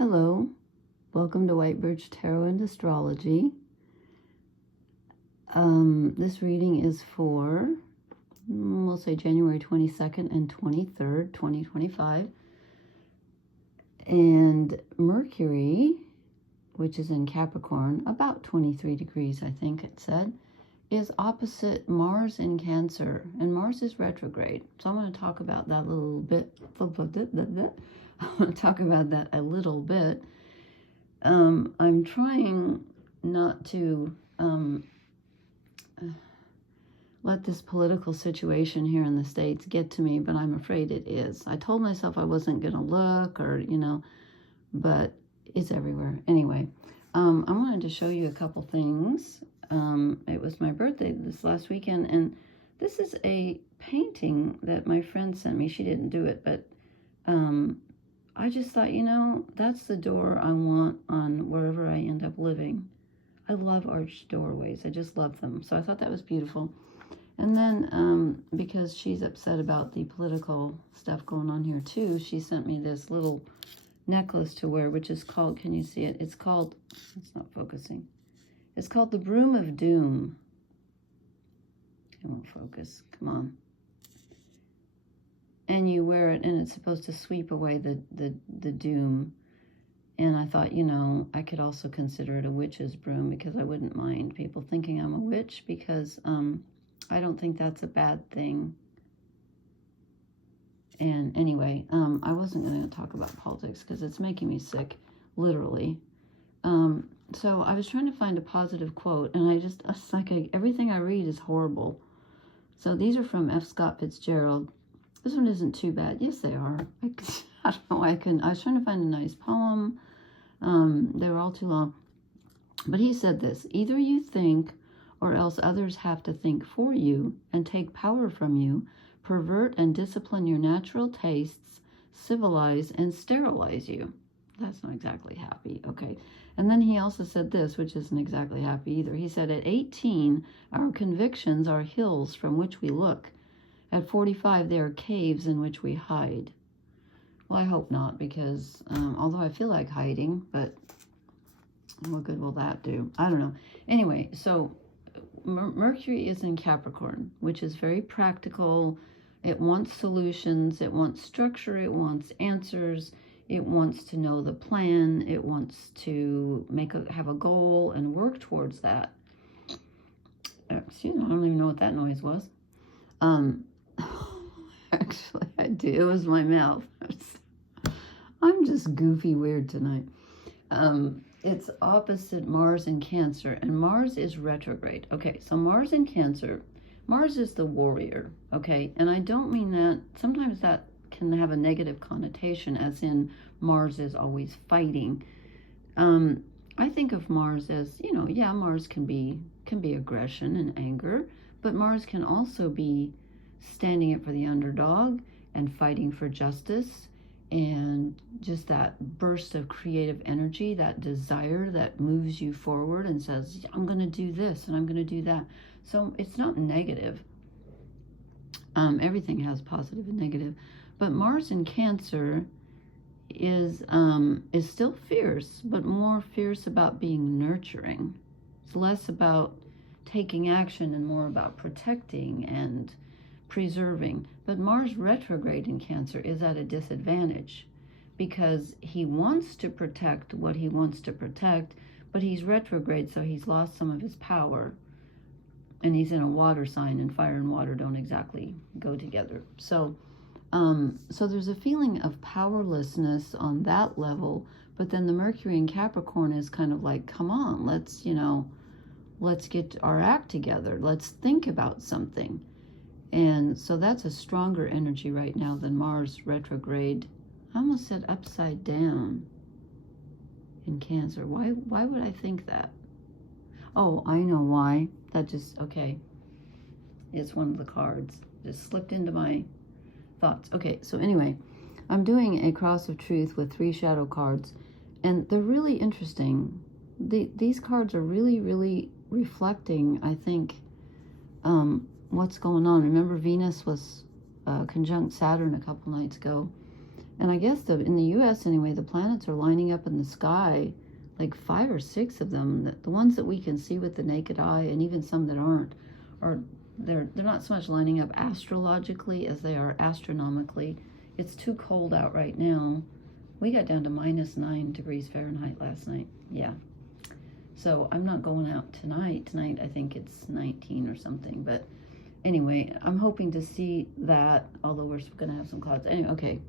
Hello, welcome to White Birch Tarot and Astrology. This reading is for, we'll say January 22nd and 23rd, 2025. And Mercury, which is in Capricorn, about 23 degrees, I think it said, is opposite Mars in Cancer. And Mars is retrograde. So I want to talk about that a little bit. I want to talk about that a little bit. I'm trying not to let this political situation here in the States get to me, but I'm afraid it is. I told myself I wasn't going to look or, but it's everywhere. Anyway, I wanted to show you a couple things. It was my birthday this last weekend, and this is a painting that my friend sent me. She didn't do it, but I just thought, that's the door I want on wherever I end up living. I love arched doorways. I just love them. So I thought that was beautiful. And then because she's upset about the political stuff going on here too, she sent me this little necklace to wear, which is called, can you see it? It's called, it's not focusing. It's called the Broom of Doom. It won't focus. Come on. And you wear it, and it's supposed to sweep away the doom. And I thought, I could also consider it a witch's broom, because I wouldn't mind people thinking I'm a witch, because I don't think that's a bad thing. And anyway, I wasn't going to talk about politics because it's making me sick, literally. So I was trying to find a positive quote, and it's like everything I read is horrible. So these are from F. Scott Fitzgerald. This one isn't too bad. Yes, they are. I don't know. I was trying to find a nice poem. They were all too long. But he said this: either you think, or else others have to think for you and take power from you, pervert and discipline your natural tastes, civilize and sterilize you. That's not exactly happy. Okay. And then he also said this, which isn't exactly happy either. He said, at 18, our convictions are hills from which we look. At 45, they are caves in which we hide. Well, I hope not, because although I feel like hiding, but what good will that do? I don't know. Anyway, so Mercury is in Capricorn, which is very practical. It wants solutions. It wants structure. It wants answers. It wants to know the plan. It wants to have a goal and work towards that. Excuse me, I don't even know what that noise was. Actually, I do. It was my mouth. I'm just goofy weird tonight. It's opposite Mars in Cancer, and Mars is retrograde. Okay, so Mars in Cancer, Mars is the warrior, okay? And I don't mean that, sometimes that can have a negative connotation, as in Mars is always fighting. I think of Mars as, yeah, Mars can be aggression and anger, but Mars can also be standing up for the underdog and fighting for justice, and just that burst of creative energy, that desire that moves you forward and says, I'm going to do this and I'm going to do that. So it's not negative. Everything has positive and negative. But Mars in Cancer is still fierce, but more fierce about being nurturing. It's less about taking action and more about protecting and preserving. But Mars retrograde in Cancer is at a disadvantage, because he wants to protect what he wants to protect, but he's retrograde, so he's lost some of his power. And he's in a water sign, and fire and water don't exactly go together. So there's a feeling of powerlessness on that level, but then the Mercury in Capricorn is kind of like, come on, let's get our act together. Let's think about something. And so that's a stronger energy right now than Mars retrograde. I almost said upside down in Cancer. Why would I think that? Oh, I know why. Okay. It's one of the cards. Just slipped into my thoughts. Okay, so anyway, I'm doing a cross of truth with 3 shadow cards, and they're really interesting. These cards are really, really reflecting, I think, what's going on. Remember, Venus was conjunct Saturn a couple nights ago, And I guess in the U.S. anyway, the planets are lining up in the sky, like 5 or 6 of them. The ones that we can see with the naked eye, and even some that aren't, they're not so much lining up astrologically as they are astronomically. It's too cold out right now. We got down to -9 degrees Fahrenheit last night. Yeah. So I'm not going out tonight. Tonight I think it's 19 or something. But anyway, I'm hoping to see that, although we're going to have some clouds. Anyway, okay.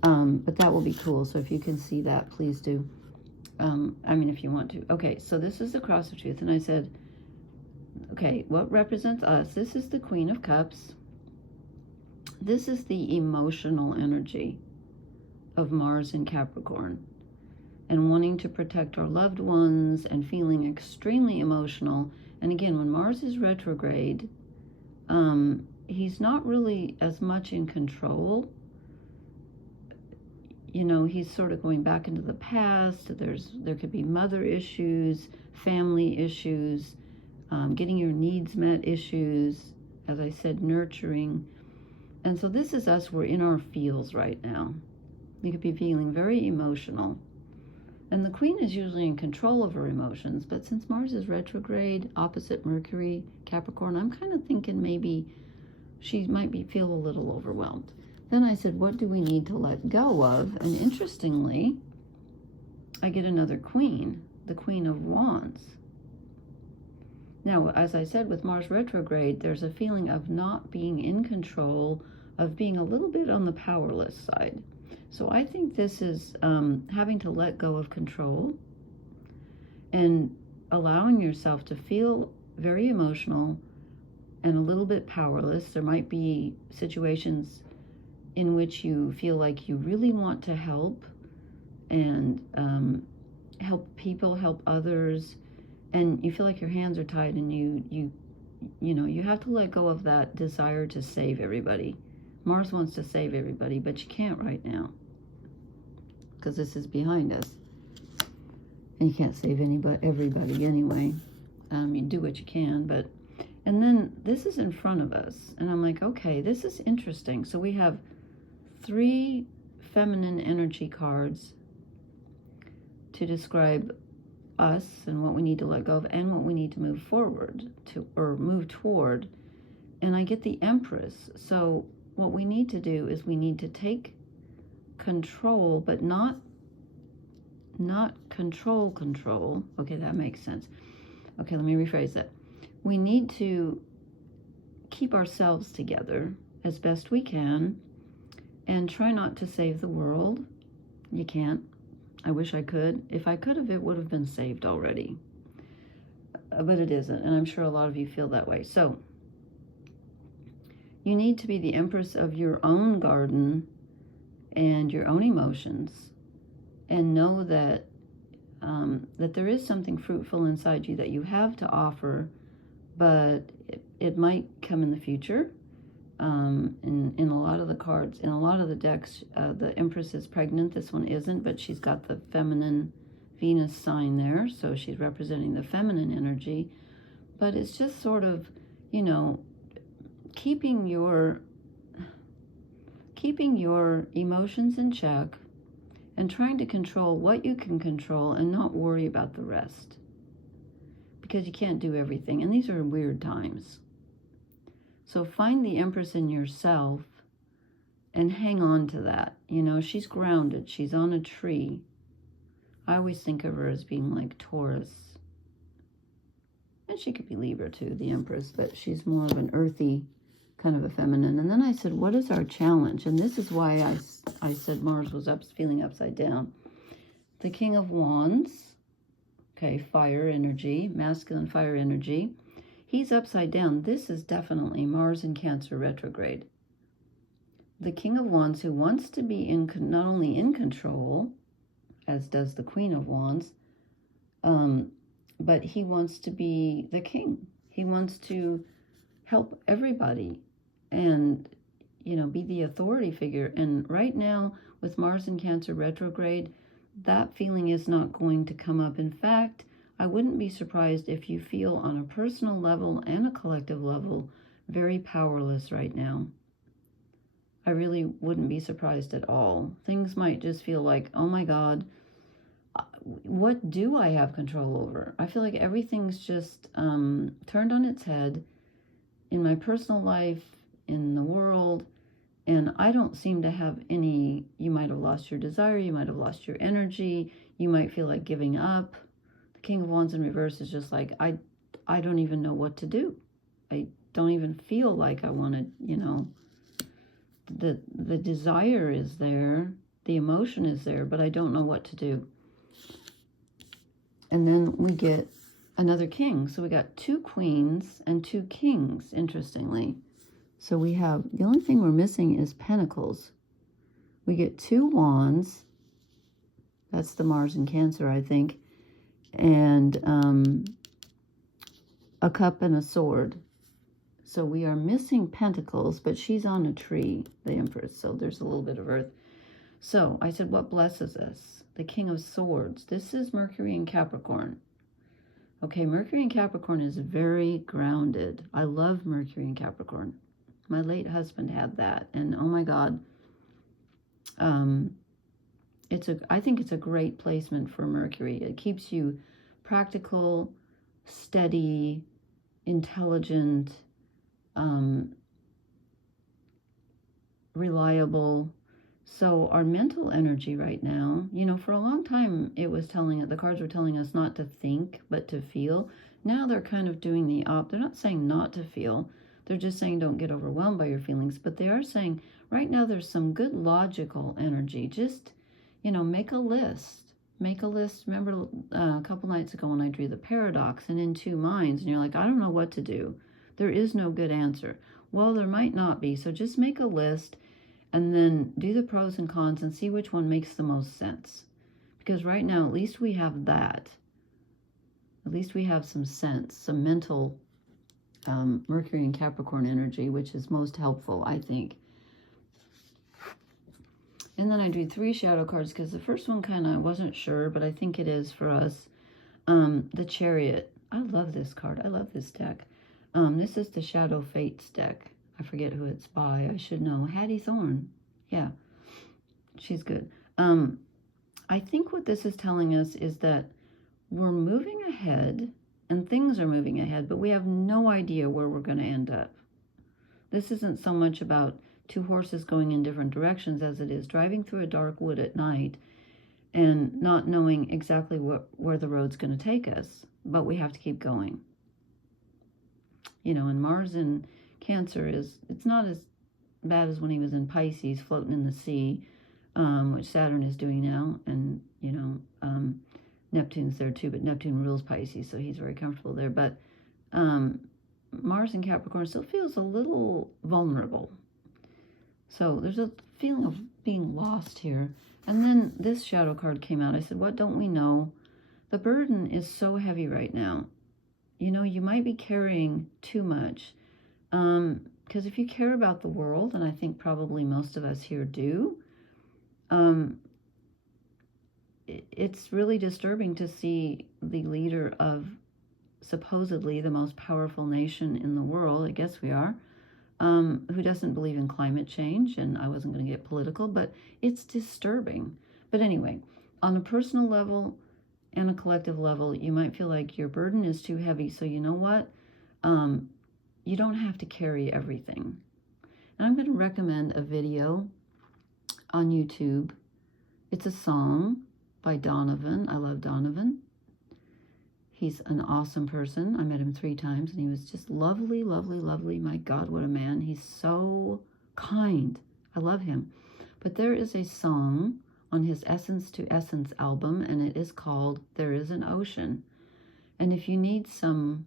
But that will be cool. So if you can see that, please do. I mean, if you want to. Okay, so this is the cross of truth. And I said, okay, what represents us? This is the Queen of Cups. This is the emotional energy of Mars in Capricorn, and wanting to protect our loved ones and feeling extremely emotional. And again, when Mars is retrograde, he's not really as much in control. You know, he's sort of going back into the past. There could be mother issues, family issues, getting your needs met issues, as I said, nurturing. And so this is us. We're in our feels right now. You could be feeling very emotional. And the Queen is usually in control of her emotions, but since Mars is retrograde, opposite Mercury, Capricorn, I'm kind of thinking maybe she might feel a little overwhelmed. Then I said, what do we need to let go of? And interestingly, I get another Queen, the Queen of Wands. Now, as I said, with Mars retrograde, there's a feeling of not being in control, of being a little bit on the powerless side. So I think this is having to let go of control and allowing yourself to feel very emotional and a little bit powerless. There might be situations in which you feel like you really want to help and help people, help others, and you feel like your hands are tied, and you know, you have to let go of that desire to save everybody. Mars wants to save everybody, but you can't right now because this is behind us. And you can't save everybody anyway. You do what you can, but... And then this is in front of us. And I'm like, okay, this is interesting. So we have 3 feminine energy cards to describe us and what we need to let go of and what we need to move forward to, or move toward. And I get the Empress. So what we need to do is we need to take control, but not control. Okay, that makes sense. Okay, let me rephrase that. We need to keep ourselves together as best we can and try not to save the world. You can't. I wish I could. If I could have, it would have been saved already. But it isn't, and I'm sure a lot of you feel that way. So you need to be the Empress of your own garden and your own emotions, and know that that there is something fruitful inside you that you have to offer, but it might come in the future. In a lot of the cards, in a lot of the decks, the Empress is pregnant. This one isn't, but she's got the feminine Venus sign there, so she's representing the feminine energy. But it's just sort of, you know, keeping your emotions in check and trying to control what you can control and not worry about the rest, because you can't do everything, and these are weird times. So find the Empress in yourself and hang on to that. You know, she's grounded. She's on a tree. I always think of her as being like Taurus. And she could be Libra too, the Empress, but she's more of an earthy kind of a feminine. And then I said, what is our challenge? And this is why I said Mars was feeling upside down. The King of Wands, okay, fire energy, masculine fire energy. He's upside down. This is definitely Mars in Cancer retrograde. The King of Wands, who wants to be not only in control, as does the Queen of Wands, but he wants to be the king. He wants to help everybody and, you know, be the authority figure. And right now, with Mars in Cancer retrograde, that feeling is not going to come up. In fact, I wouldn't be surprised if you feel on a personal level and a collective level very powerless right now. I really wouldn't be surprised at all. Things might just feel like, oh my God, what do I have control over? I feel like everything's just turned on its head in my personal life, in the world, and I don't seem to have any. You might have lost your desire, you might have lost your energy, you might feel like giving up. The King of Wands in reverse is just like, I don't even know what to do. I don't even feel like I want to, the desire is there, the emotion is there, but I don't know what to do. And then we get another king. So we got 2 queens and 2 kings, interestingly. So we have, the only thing we're missing is pentacles. We get 2 wands. That's the Mars in Cancer, I think. And a cup and a sword. So we are missing pentacles, but she's on a tree, the Empress. So there's a little bit of earth. So I said, what blesses us? The King of Swords. This is Mercury in Capricorn. Okay, Mercury in Capricorn is very grounded. I love Mercury in Capricorn. My late husband had that, and oh my God, I think it's a great placement for Mercury. It keeps you practical, steady, intelligent, reliable. So our mental energy right now, for a long time, the cards were telling us not to think, but to feel. Now they're kind of doing the opposite. They're not saying not to feel. They're just saying don't get overwhelmed by your feelings. But they are saying right now there's some good logical energy. Just, make a list. Make a list. Remember a couple nights ago when I drew the paradox and in 2 minds, and you're like, I don't know what to do. There is no good answer. Well, there might not be. So just make a list. And then do the pros and cons and see which one makes the most sense. Because right now, at least we have that. At least we have some sense, some mental Mercury and Capricorn energy, which is most helpful, I think. And then I drew 3 shadow cards because the first one kind of wasn't sure, but I think it is for us. The Chariot. I love this card. I love this deck. This is the Shadow Fates deck. I forget who it's by. I should know. Hattie Thorne. Yeah, she's good. I think what this is telling us is that we're moving ahead and things are moving ahead, but we have no idea where we're going to end up. This isn't so much about 2 horses going in different directions as it is driving through a dark wood at night and not knowing exactly where the road's going to take us, but we have to keep going. And Mars in Cancer it's not as bad as when he was in Pisces floating in the sea, which Saturn is doing now, and Neptune's there too, but Neptune rules Pisces, so he's very comfortable there. But Mars in Capricorn still feels a little vulnerable. So there's a feeling of being lost here. And then this shadow card came out. I said, what don't we know? The burden is so heavy right now. You might be carrying too much. Because if you care about the world, and I think probably most of us here do, it's really disturbing to see the leader of supposedly the most powerful nation in the world, I guess we are, who doesn't believe in climate change, and I wasn't going to get political, but it's disturbing. But anyway, on a personal level and a collective level, you might feel like your burden is too heavy, so you know what? You don't have to carry everything. And I'm going to recommend a video on YouTube. It's a song by Donovan. I love Donovan. He's an awesome person. I met him 3 times, and he was just lovely, lovely, lovely. My God, what a man. He's so kind. I love him. But there is a song on his Essence to Essence album, and it is called There Is an Ocean. And if you need some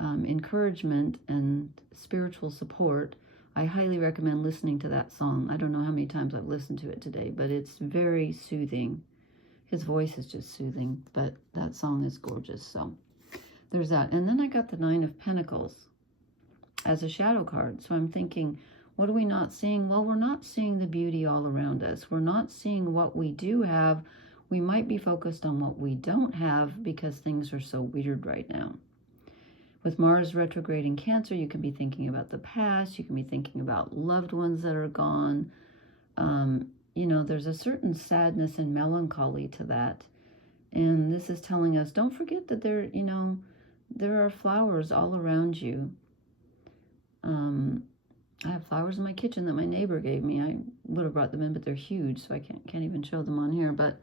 encouragement and spiritual support, I highly recommend listening to that song. I don't know how many times I've listened to it today, but it's very soothing. His voice is just soothing, but that song is gorgeous. So there's that. And then I got the 9 of Pentacles as a shadow card. So I'm thinking, what are we not seeing? Well, we're not seeing the beauty all around us. We're not seeing what we do have. We might be focused on what we don't have because things are so weird right now. With Mars retrograde in Cancer, you can be thinking about the past. You can be thinking about loved ones that are gone. You know, there's a certain sadness and melancholy to that. And this is telling us, don't forget that there, you know, there are flowers all around you. I have flowers in my kitchen that my neighbor gave me. I would have brought them in, but they're huge, so I can't even show them on here. But,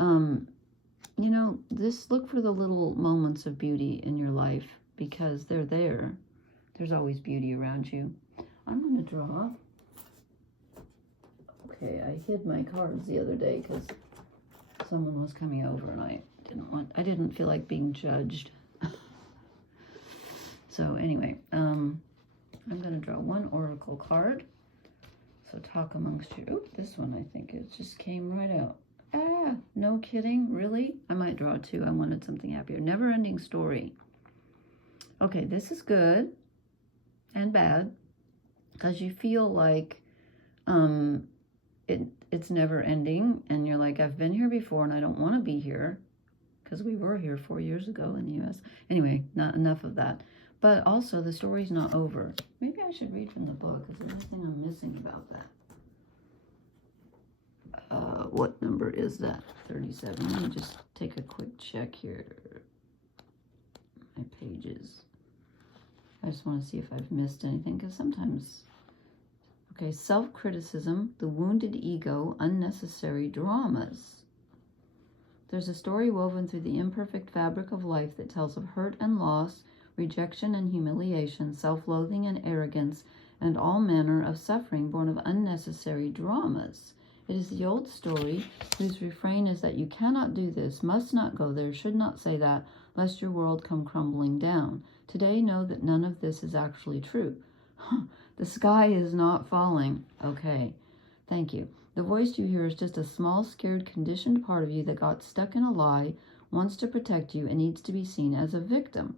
you know, just look for the little moments of beauty in your life, because they're there. There's always beauty around you. I'm going to draw. Okay, I hid my cards the other day because someone was coming over and I didn't feel like being judged. So anyway, I'm going to draw one oracle card. So talk amongst you. Oh, this one, I think it just came right out. Ah, no kidding, really? I might draw two. I wanted something happier. Never-ending story. Okay, this is good and bad because you feel like it's never ending, and you're like, I've been here before and I don't want to be here, because we were here 4 years ago in the U.S. Anyway, not enough of that. But also, the story's not over. Maybe I should read from the book. Is there anything I'm missing about that? What number is that? 37. Let me just take a quick check here. My pages. I just want to see if I've missed anything, because sometimes... Okay, self-criticism, the wounded ego, unnecessary dramas. There's a story woven through the imperfect fabric of life that tells of hurt and loss, rejection and humiliation, self-loathing and arrogance, and all manner of suffering born of unnecessary dramas. It is the old story whose refrain is that you cannot do this, must not go there, should not say that, lest your world come crumbling down. Today, know that none of this is actually true. The sky is not falling. Okay, thank you. The voice you hear is just a small, scared, conditioned part of you that got stuck in a lie, wants to protect you, and needs to be seen as a victim.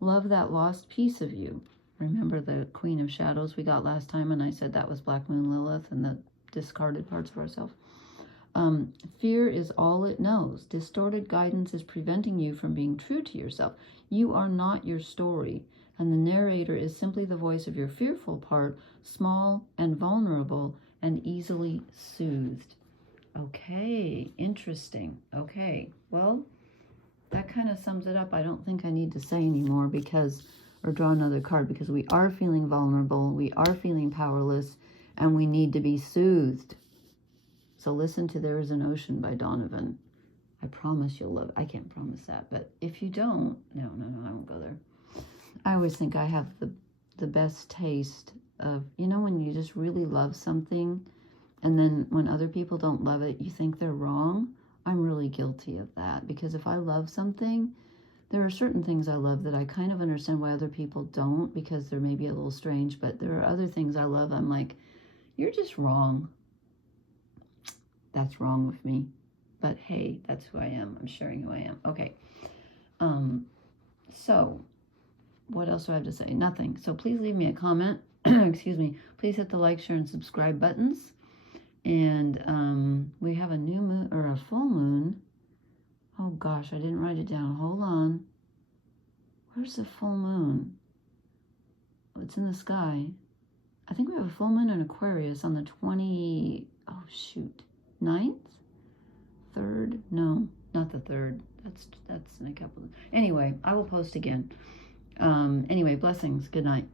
Love that lost piece of you. Remember the Queen of Shadows we got last time, and I said that was Black Moon Lilith and the discarded parts of ourselves. Fear is all it knows. Distorted guidance is preventing you from being true to yourself. You are not your story. And the narrator is simply the voice of your fearful part, small and vulnerable and easily soothed. Okay, interesting. Okay, well, that kind of sums it up. I don't think I need to say anymore or draw another card, because we are feeling vulnerable, we are feeling powerless, and we need to be soothed. So listen to There Is an Ocean by Donovan. I promise you'll love it. I can't promise that, but if you don't, no, I won't go there. I always think I have the best taste of, you know, when you just really love something, and then when other people don't love it, you think they're wrong. I'm really guilty of that, because if I love something, there are certain things I love that I kind of understand why other people don't, because they're maybe a little strange, but there are other things I love I'm like, you're just wrong. That's wrong with me. But hey, that's who I am. I'm sharing who I am. Okay. So what else do I have to say? Nothing. So please leave me a comment. Excuse me. Please hit the like, share, and subscribe buttons. And we have a new moon, or a full moon. Oh gosh, I didn't write it down. Hold on. Where's the full moon? Oh, it's in the sky. I think we have a full moon in Aquarius on the 9th? 3rd? No, not the 3rd. That's in a couple of... Anyway, I will post again. Anyway, blessings. Good night.